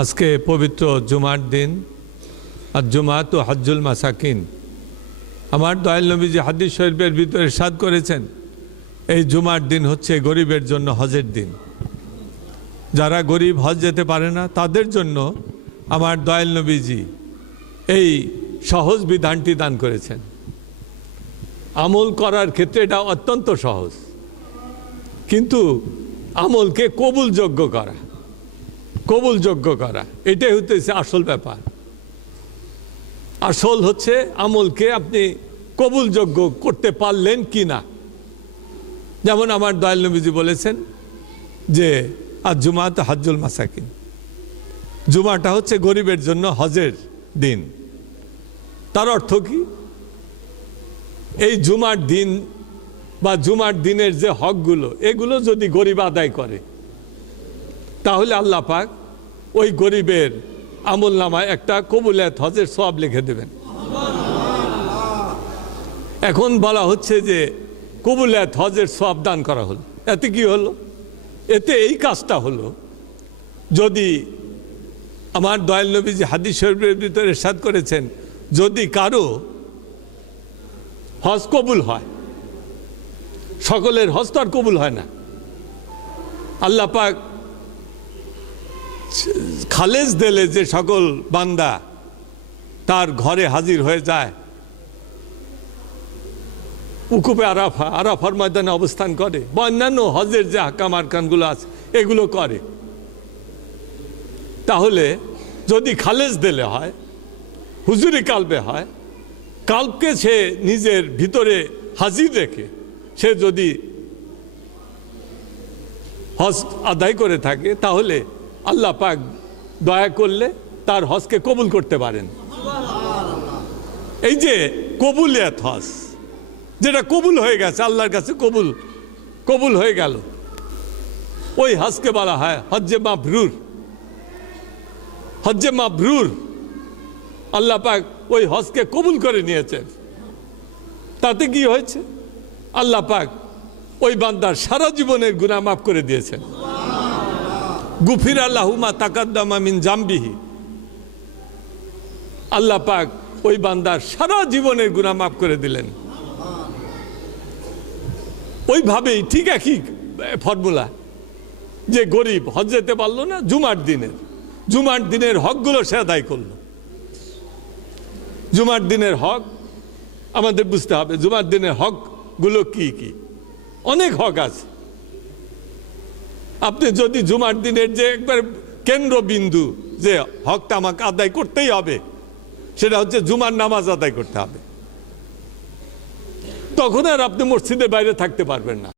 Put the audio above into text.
আজকে পবিত্র জুমার দিন, আর জুমা তো হজ্জুল মাসাকিন। আমার দয়াল নবী যে হাদিস শরীফের ভিতরে সাদ করেছেন, এই জুমার দিন হচ্ছে গরিবের জন্য হজের দিন। যারা গরিব হজ যেতে পারে না, তাদের জন্য আমার দয়াল নবীজি এই সহজ বিধানটি দান করেছেন। আমল করার ক্ষেত্রে এটা অত্যন্ত সহজ। কিন্তু আমলকে কবুলযোগ্য করা। কবুলযোগ্য করা। এটাই হতেছে আসল ব্যাপার। আসল হচ্ছে আমলকে আপনি কবুলযোগ্য করতে পারলেন কি না যেমন আমার দয়াল নবীজি বলেছেন যে আর জুমা তো হাজ্জুল মাসাকিন। জুমাটা হচ্ছে গরিবের জন্য হজের দিন। তার অর্থ কি? এই জুমার দিন বা জুমার দিনের যে হকগুলো, এগুলো যদি গরিব আদায় করে তাহলে আল্লাহ পাক ওই গরিবের আমল নামায় একটা কবুলাত হজের সব লিখে দেবেন। এখন বলা হচ্ছে যে কবুলাত হজের সব দান করা হলো। এতে কি হলো? এতে এই কাজটা হলো যদি আমার দয়াল নবী যে হাদিস শরীফের ভিতরে সাদ করেছেন, যদি কারও হজ কবুল হয়, সকলের হজ আর কবুল হয় না। আল্লাহ পাক খালেজ দিলে যে সকল বান্দা তার ঘরে হাজির হয়ে যায়। উকুপে আরাফা, আরাফার ময়দানে অবস্থান করে। বা অন্যান্য হজের যে হাকাম আরকানগুলো আছে, এগুলো করে। তাহলে যদি খালেজ দিলে হয়, হুজুরি কালবে হয়, কালকে সে নিজের ভিতরে হাজির রেখে, সে যদি হজ আদায় করে থাকে, তাহলে আল্লাহ পাক দয়া করলে তার হজকে কবুল করতে পারেন। এই যে কবুলিয়াত হজ, যেটা কবুল হয়ে গেছে, আল্লাহর কাছে কবুল কবুল হয়ে গেল। ওই হজকে বলা হয় হজ্জে মাবরুর। হজ্জে মাবরুর, আল্লাহ পাক ওই হজকে কবুল করে নিয়েছেন। তাতে কি হয়েছে? আল্লাহ পাক ওই বান্দার সারা জীবনের গুনাহ মাফ করে দিয়েছেন। গুফির আল্লাহুমা তাকাদ্দামা মিন জাম্বিহি। আল্লাহ পাক ওই বান্দার সারা জীবনের গুনাহ মাফ করে দিলেন। ওইভাবেই ঠিক একই ফর্মুলা। যে গরিব হজ যেতে পারল না, জুমার দিনের। জুমার দিনের হকগুলো সে আদায় করল। জুমার দিনের হক, আমাদের বুঝতে হবে জুমার দিনের হকগুলো কি কি? অনেক হক আছে। আপনি যদি জুমার দিনের যে একবার কেন্দ্রবিন্দু যে হকটা আমাকে আদায় করতেই হবে, সেটা হচ্ছে জুমার নামাজ আদায় করতে হবে। তখন আর আপনি মসজিদের বাইরে থাকতে পারবেন না।